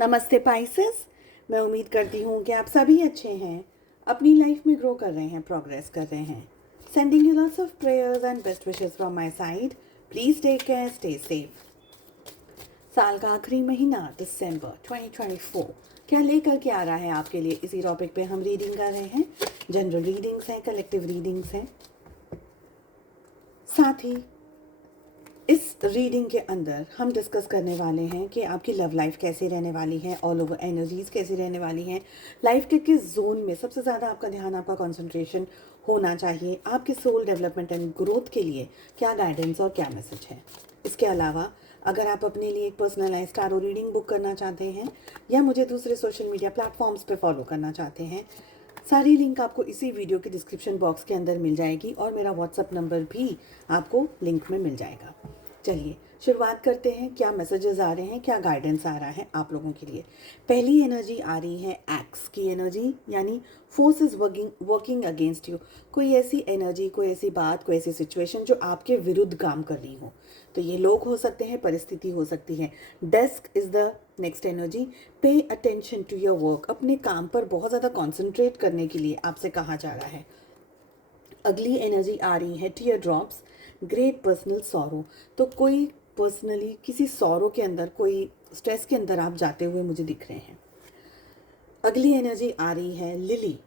नमस्ते पाइसेस। मैं उम्मीद करती हूँ कि आप सभी अच्छे हैं, अपनी लाइफ में ग्रो कर रहे हैं, प्रोग्रेस कर रहे हैं। Sending you lots of prayers and best wishes from my side. Please take care, stay safe. साल का आखिरी महीना दिसंबर 2024 क्या लेकर के आ रहा है आपके लिए, इसी टॉपिक पे हम रीडिंग कर रहे हैं। जनरल रीडिंग्स हैं, कलेक्टिव रीडिंग्स हैं। साथ ही इस रीडिंग के अंदर हम डिस्कस करने वाले हैं कि आपकी लव लाइफ कैसे रहने वाली है, ऑल ओवर एनर्जीज कैसी रहने वाली हैं, लाइफ के किस जोन में सबसे ज़्यादा आपका ध्यान, आपका कंसंट्रेशन होना चाहिए, आपके सोल डेवलपमेंट एंड ग्रोथ के लिए क्या गाइडेंस और क्या मैसेज है। इसके अलावा अगर आप अपने लिए एक पर्सनलाइज्ड टारो रीडिंग बुक करना चाहते हैं या मुझे दूसरे सोशल मीडिया प्लेटफॉर्म्स पे फॉलो करना चाहते हैं, सारी लिंक आपको इसी वीडियो के डिस्क्रिप्शन बॉक्स के अंदर मिल जाएगी और मेरा व्हाट्सअप नंबर भी आपको लिंक में मिल जाएगा। चलिए शुरुआत करते हैं। क्या मैसेजेस आ रहे हैं, क्या गाइडेंस आ रहा है आप लोगों के लिए। पहली एनर्जी आ रही है एक्स की एनर्जी, यानी force is working against you. कोई ऐसी एनर्जी, कोई ऐसी बात, कोई ऐसी सिचुएशन जो आपके विरुद्ध काम कर रही हो। तो ये लोग हो सकते हैं, परिस्थिति हो सकती है। Desk is the next energy. Pay attention to your work. अपने काम पर बहुत ज़्यादा कॉन्सेंट्रेट करने के लिए आपसे कहा जा रहा है। अगली एनर्जी आ रही है tear drops, great personal sorrow. तो कोई पर्सनली किसी सॉरो के अंदर, कोई स्ट्रेस के अंदर आप जाते हुए मुझे दिख रहे हैं। अगली एनर्जी आ रही है लिली,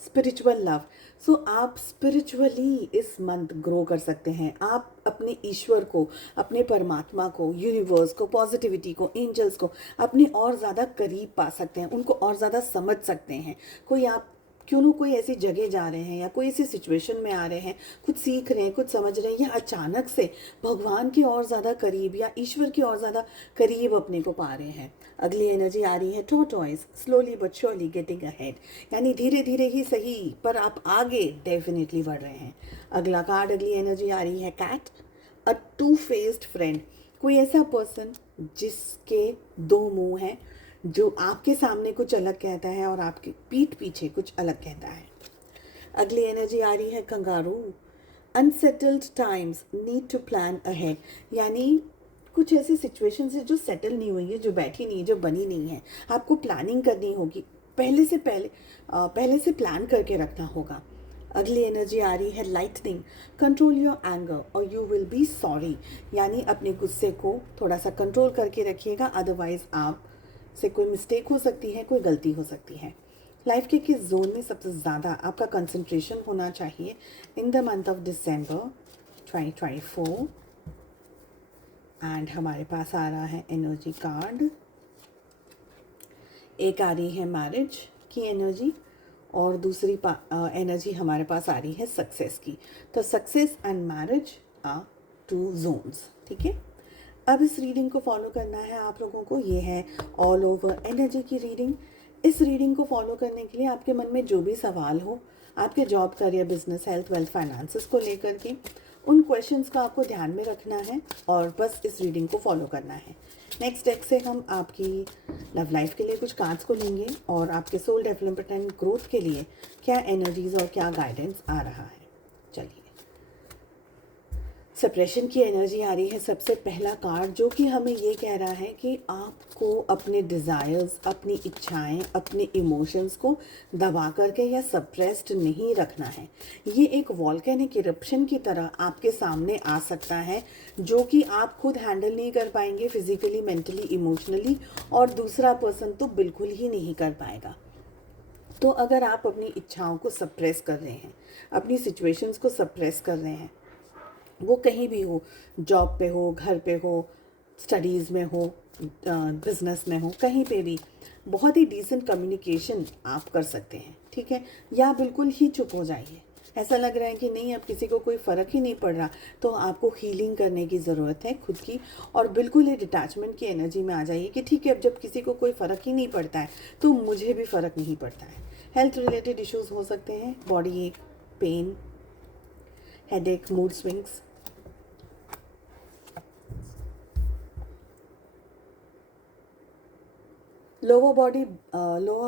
स्पिरिचुअल लव। सो आप स्पिरिचुअली इस मंथ ग्रो कर सकते हैं। आप अपने ईश्वर को, अपने परमात्मा को, यूनिवर्स को, पॉजिटिविटी को, एंजल्स को अपने और ज़्यादा करीब पा सकते हैं, उनको और ज़्यादा समझ सकते हैं। कोई आप क्यों ना कोई ऐसी जगह जा रहे हैं या कोई ऐसी सिचुएशन में आ रहे हैं, कुछ सीख रहे हैं, कुछ समझ रहे हैं, या अचानक से भगवान के और ज़्यादा करीब या ईश्वर के और ज़्यादा करीब अपने को पा रहे हैं। अगली एनर्जी आ रही है tortoise, slowly but surely getting ahead. यानी धीरे धीरे ही सही पर आप आगे डेफिनेटली बढ़ रहे हैं। अगला कार्ड, अगली एनर्जी आ रही है cat, a two faced friend. कोई ऐसा पर्सन जिसके दो मुंह हैं, जो आपके सामने कुछ अलग कहता है और आपकी पीठ पीछे कुछ अलग कहता है। अगली एनर्जी आ रही है kangaroo, unsettled times need to plan ahead. यानी कुछ ऐसी सिचुएशन है जो सेटल नहीं हुई है, जो बैठी नहीं है, जो बनी नहीं है, आपको प्लानिंग करनी होगी। पहले से प्लान करके रखना होगा। अगली एनर्जी आ रही है लाइटनिंग, कंट्रोल योर एंगर और यू विल बी सॉरी। यानी अपने गुस्से को थोड़ा सा कंट्रोल करके रखिएगा, अदरवाइज आप से कोई मिस्टेक हो सकती है, कोई गलती हो सकती है। लाइफ के किस जोन में सबसे ज़्यादा आपका कंसंट्रेशन होना चाहिए in the month of December 2024। And हमारे पास आ रहा है एनर्जी कार्ड। एक आ रही है मैरिज की एनर्जी और दूसरी एनर्जी हमारे पास आ रही है सक्सेस की। तो success and marriage are two zones. ठीक है, अब इस रीडिंग को फॉलो करना है आप लोगों को। ये है ऑल ओवर एनर्जी की रीडिंग। इस रीडिंग को फॉलो करने के लिए आपके मन में जो भी सवाल हो, आपके job, career, business, health, wealth, finances को लेकर के, उन क्वेश्चंस का आपको ध्यान में रखना है और बस इस रीडिंग को फॉलो करना है। नेक्स्ट डेक से हम आपकी लव लाइफ के लिए कुछ कार्ड्स को लेंगे और आपके सोल डेवलपमेंट एंड ग्रोथ के लिए क्या एनर्जीज और क्या गाइडेंस आ रहा है। चलिए, सेपरेशन की एनर्जी आ रही है सबसे पहला कार्ड, जो कि हमें ये कह रहा है कि आपको अपने डिज़ायर्स, अपनी इच्छाएं, अपने इमोशंस को दबा करके या सप्रेस्ड नहीं रखना है। ये एक वॉल्केनिक इरप्शन की तरह आपके सामने आ सकता है, जो कि आप खुद हैंडल नहीं कर पाएंगे फिजिकली, मेंटली, इमोशनली, और दूसरा पर्सन तो बिल्कुल ही नहीं कर पाएगा। तो अगर आप अपनी इच्छाओं को सप्रेस कर रहे हैं, अपनी सिचुएशंस को सप्रेस कर रहे हैं, वो कहीं भी हो, जॉब पे हो, घर पे हो, स्टडीज़ में हो, बिजनेस में हो, कहीं पे भी बहुत ही डिसेंट कम्युनिकेशन आप कर सकते हैं। ठीक है, या बिल्कुल ही चुप हो जाइए। ऐसा लग रहा है कि नहीं, अब किसी को कोई फ़र्क ही नहीं पड़ रहा, तो आपको हीलिंग करने की ज़रूरत है खुद की, और बिल्कुल ही डिटैचमेंट की एनर्जी में आ जाइए कि ठीक है, अब जब किसी को कोई फ़र्क ही नहीं पड़ता है तो मुझे भी फ़र्क नहीं पड़ता है। हेल्थ रिलेटेड इश्यूज़ हो सकते हैं, body ache, pain, headache, mood swings. Lower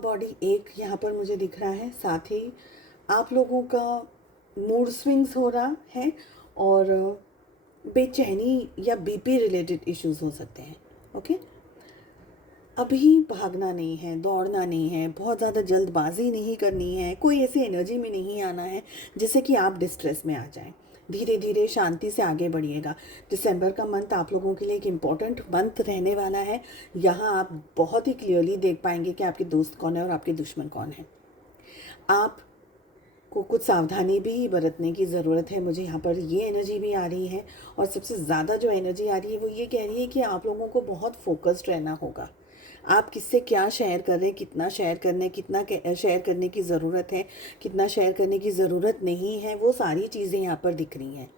body ache यहाँ पर मुझे दिख रहा है। साथ ही आप लोगों का मूड स्विंग्स हो रहा है और बेचैनी या बीपी रिलेटेड इश्यूज हो सकते हैं। ओके, अभी भागना नहीं है, दौड़ना नहीं है, बहुत ज़्यादा जल्दबाजी नहीं करनी है, कोई ऐसी एनर्जी में नहीं आना है जिससे कि आप डिस्ट्रेस में आ जाएं। धीरे धीरे शांति से आगे बढ़िएगा। दिसंबर का मंथ आप लोगों के लिए एक इम्पॉर्टेंट मंथ रहने वाला है। यहाँ आप बहुत ही क्लियरली देख पाएंगे कि आपके दोस्त कौन है और आपके दुश्मन कौन है। आप को कुछ सावधानी भी बरतने की ज़रूरत है। मुझे यहाँ पर ये एनर्जी भी आ रही है, और सबसे ज़्यादा जो एनर्जी आ रही है वो ये कह रही है कि आप लोगों को बहुत फोकस्ड रहना होगा। आप किससे क्या शेयर कर रहे हैं, कितना शेयर करने, कितना शेयर करने की ज़रूरत है, कितना शेयर करने की ज़रूरत नहीं है, वो सारी चीज़ें यहाँ पर दिख रही हैं।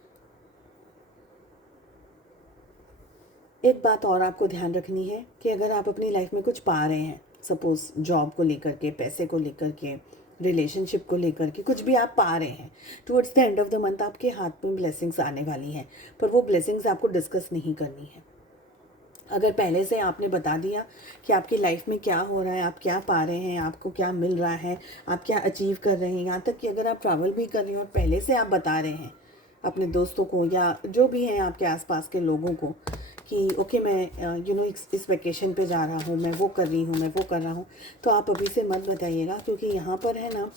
एक बात और आपको ध्यान रखनी है कि अगर आप अपनी लाइफ में कुछ पा रहे हैं, सपोज़ जॉब को लेकर के, पैसे को लेकर के, रिलेशनशिप को लेकर के, कुछ भी आप पा रहे हैं, towards the end of the month आपके हाथ में ब्लेसिंग्स आने वाली हैं, पर वो ब्लेसिंग्स आपको डिस्कस नहीं करनी है। अगर पहले से आपने बता दिया कि आपकी लाइफ में क्या हो रहा है, आप क्या पा रहे हैं, आपको क्या मिल रहा है, आप क्या अचीव कर रहे हैं, यहाँ तक कि अगर आप ट्रैवल भी कर रहे हैं और पहले से आप बता रहे हैं अपने दोस्तों को या जो भी हैं आपके आसपास के लोगों को कि ओके मैं इस वेकेशन पे जा रहा हूँ, मैं वो कर रही हूँ, मैं वो कर रहा हूँ, तो आप अभी से मत बताइएगा, क्योंकि यहाँ पर है ना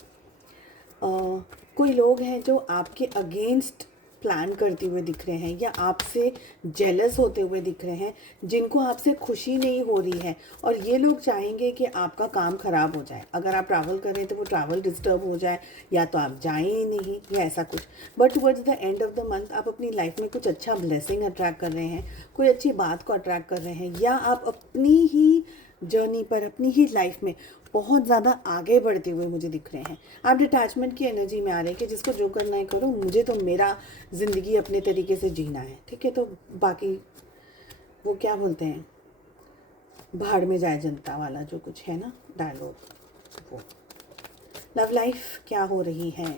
कोई लोग हैं जो आपके अगेंस्ट प्लान करते हुए दिख रहे हैं या आपसे जेलस होते हुए दिख रहे हैं, जिनको आपसे खुशी नहीं हो रही है, और ये लोग चाहेंगे कि आपका काम ख़राब हो जाए। अगर आप ट्रैवल करें तो वो ट्रैवल डिस्टर्ब हो जाए, या तो आप जाएं ही नहीं, या ऐसा कुछ। But towards the end of the month आप अपनी लाइफ में कुछ अच्छा ब्लेसिंग अट्रैक्ट कर रहे हैं, कोई अच्छी बात को अट्रैक्ट कर रहे हैं, या आप अपनी ही जर्नी पर, अपनी ही लाइफ में बहुत ज़्यादा आगे बढ़ते हुए मुझे दिख रहे हैं। आप डिटैचमेंट की एनर्जी में आ रहे हैं कि जिसको जो करना है करो, मुझे तो मेरा ज़िंदगी अपने तरीके से जीना है, ठीक है, तो बाकी वो क्या बोलते हैं, भाड़ में जाए जनता वाला जो कुछ है ना डायलॉग, वो। लव लाइफ क्या हो रही है?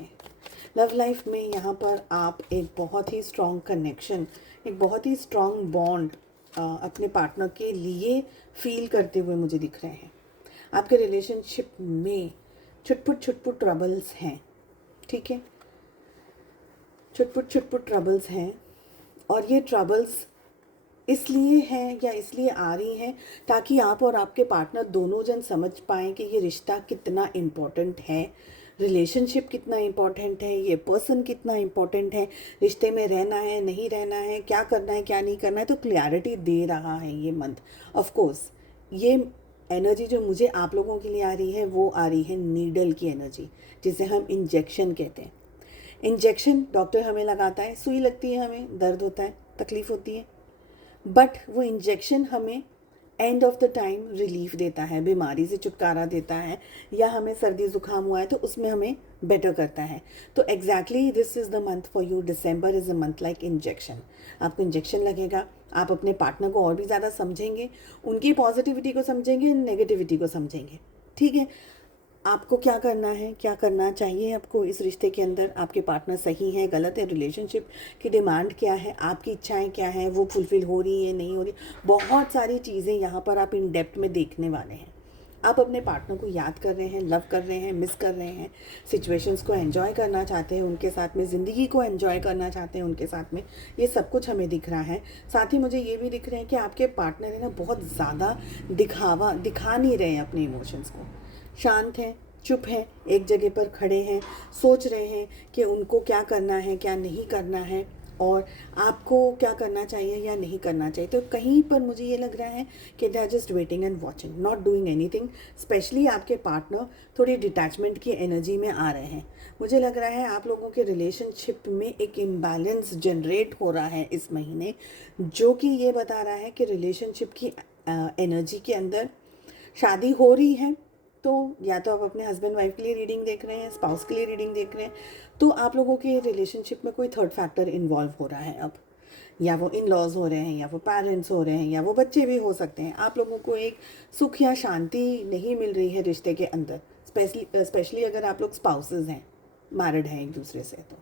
लव लाइफ में यहाँ पर आप एक बहुत ही स्ट्रॉन्ग कनेक्शन, एक बहुत ही स्ट्रॉन्ग बॉन्ड अपने पार्टनर के लिए फील करते हुए मुझे दिख रहे हैं। आपके रिलेशनशिप में छुटपुट ट्रबल्स हैं, ठीक है, छुटपुट ट्रबल्स हैं, और ये ट्रबल्स इसलिए हैं या इसलिए आ रही हैं ताकि आप और आपके पार्टनर दोनों जन समझ पाएँ कि ये रिश्ता कितना इम्पोर्टेंट है, रिलेशनशिप कितना इम्पोर्टेंट है, ये पर्सन कितना इम्पोर्टेंट है, रिश्ते में रहना है, नहीं रहना है, क्या करना है, क्या नहीं करना है, तो क्लैरिटी दे रहा है ये मंथ। ऑफ कोर्स ये एनर्जी जो मुझे आप लोगों के लिए आ रही है वो आ रही है नीडल की एनर्जी, जिसे हम इंजेक्शन कहते हैं। इंजेक्शन डॉक्टर हमें लगाता है, सुई लगती है, हमें दर्द होता है, तकलीफ़ होती है, बट वो इंजेक्शन हमें end of the time relief देता है, बीमारी से छुटकारा देता है, या हमें सर्दी ज़ुकाम हुआ है तो उसमें हमें बेटर करता है। तो exactly this is the month for you. December is a month like injection. आपको इंजेक्शन लगेगा, आप अपने पार्टनर को और भी ज़्यादा समझेंगे, उनकी पॉजिटिविटी को समझेंगे, नेगेटिविटी को समझेंगे, ठीक है। आपको क्या करना है, क्या करना चाहिए आपको इस रिश्ते के अंदर, आपके पार्टनर सही है, गलत है, रिलेशनशिप की डिमांड क्या है, आपकी इच्छाएं क्या हैं, वो फुलफ़िल हो रही है, नहीं हो रही, बहुत सारी चीज़ें यहाँ पर आप इन डेप्थ में देखने वाले हैं। आप अपने पार्टनर को याद कर रहे हैं, लव कर रहे हैं, मिस कर रहे हैं, सिचुएशंस को एंजॉय करना चाहते हैं उनके साथ में, ज़िंदगी को एंजॉय करना चाहते हैं उनके साथ में, ये सब कुछ हमें दिख रहा है। साथ ही मुझे ये भी दिख रहे हैं कि आपके पार्टनर है ना बहुत ज़्यादा दिखा नहीं रहे हैं अपने इमोशंस को, शांत हैं, चुप हैं, एक जगह पर खड़े हैं, सोच रहे हैं कि उनको क्या करना है, क्या नहीं करना है, और आपको क्या करना चाहिए या नहीं करना चाहिए। तो कहीं पर मुझे ये लग रहा है कि they are just waiting and watching, not doing anything. Specially आपके पार्टनर थोड़ी डिटैचमेंट की एनर्जी में आ रहे हैं। मुझे लग रहा है आप लोगों के रिलेशनशिप में एक इम्बैलेंस जनरेट हो रहा है इस महीने, जो कि ये बता रहा है कि रिलेशनशिप की एनर्जी के अंदर शादी हो रही है। तो या तो आप अपने हस्बैंड वाइफ के लिए रीडिंग देख रहे हैं, स्पाउस के लिए रीडिंग देख रहे हैं, तो आप लोगों के रिलेशनशिप में कोई थर्ड फैक्टर इन्वॉल्व हो रहा है अब, या वो इन लॉज हो रहे हैं, या वो पेरेंट्स हो रहे हैं, या वो बच्चे भी हो सकते हैं। आप लोगों को एक सुख या शांति नहीं मिल रही है रिश्ते के अंदर, स्पेशली अगर आप लोग स्पाउसेस हैं, मैरिड हैं एक दूसरे से। तो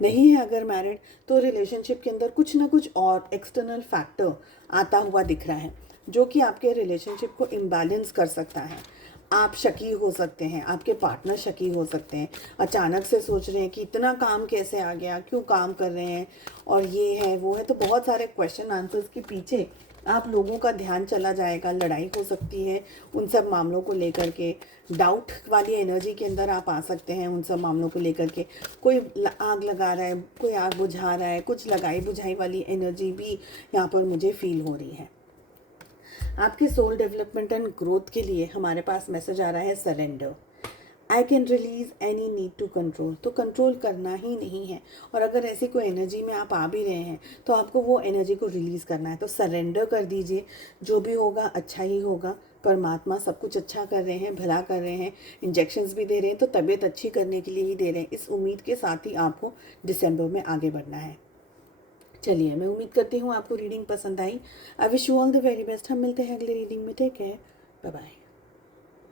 नहीं है अगर मैरिड, तो रिलेशनशिप के अंदर कुछ ना कुछ और एक्सटर्नल फैक्टर आता हुआ दिख रहा है, जो कि आपके रिलेशनशिप को इम्बैलेंस कर सकता है। आप शकी हो सकते हैं, आपके पार्टनर शकी हो सकते हैं, अचानक से सोच रहे हैं कि इतना काम कैसे आ गया, क्यों काम कर रहे हैं, और ये है वो है। तो बहुत सारे क्वेश्चन आंसर्स के पीछे आप लोगों का ध्यान चला जाएगा, लड़ाई हो सकती है उन सब मामलों को लेकर के, डाउट वाली एनर्जी के अंदर आप आ सकते हैं उन सब मामलों को लेकर के। कोई आग लगा रहा है, कोई आग बुझा रहा है, कुछ लगाई बुझाई वाली एनर्जी भी यहाँ पर मुझे फील हो रही है। आपके सोल डेवलपमेंट एंड ग्रोथ के लिए हमारे पास मैसेज आ रहा है surrender. I can release any need to control. तो कंट्रोल करना ही नहीं है, और अगर ऐसी कोई एनर्जी में आप आ भी रहे हैं तो आपको वो एनर्जी को रिलीज़ करना है। तो सरेंडर कर दीजिए, जो भी होगा अच्छा ही होगा। परमात्मा सब कुछ अच्छा कर रहे हैं, भला कर रहे हैं, इंजेक्शंस भी दे रहे हैं, तो तबीयत अच्छी करने के लिए ही दे रहे हैं। इस उम्मीद के साथ ही आपको दिसंबर में आगे बढ़ना है। चलिए, मैं उम्मीद करती हूँ आपको रीडिंग पसंद आई। I wish you all the very best. हम मिलते हैं अगले रीडिंग में। Take care, bye bye.